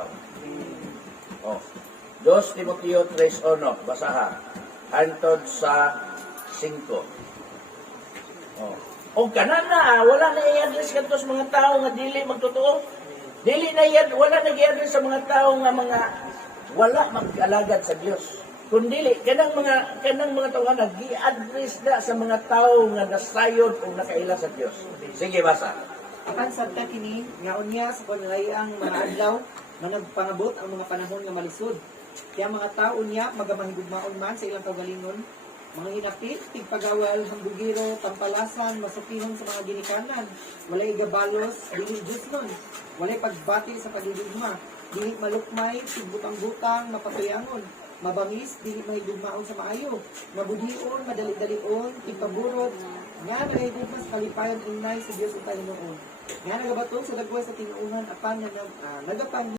tao. Oh. 2 Timoteo 3:1, basaha. Hantod sa 5. Oh. O kanan na, wala na i-address kanto sa mga tao nga dili magtotoo. Dili na wala na i-address sa mga tao nga mga wala mag-alagad sa Dios. Kundili kanang mga tao nga nag-i-address na sa mga tao nga nasayod o nakaila sa Dios. Sige, basa. Apan sabta kini nga unya sa panlayang mga adlaw nga nagpangabot ang mga panahon nga malisod. Kaya mga tao niya magamahigugmaon man sa ilang kagalingon, mga hinapit, tigpagawal, hambugiro, pampalasan, masupihon sa mga ginikanan, walay gabalos, dili Diyos nun, walay pagbati sa pagigugma, dili malukmay, tigbutang-butang, mapatuyangon, mabangis, dili mahigugmaon sa maayo, mabudhion, madali-dalion, tigpaburot, nga nagahigugma sa kalipayon inay sa Diyos ang Panginoon. Nga nagabatong sa dagwa sa tinuuhan apan nga nagapang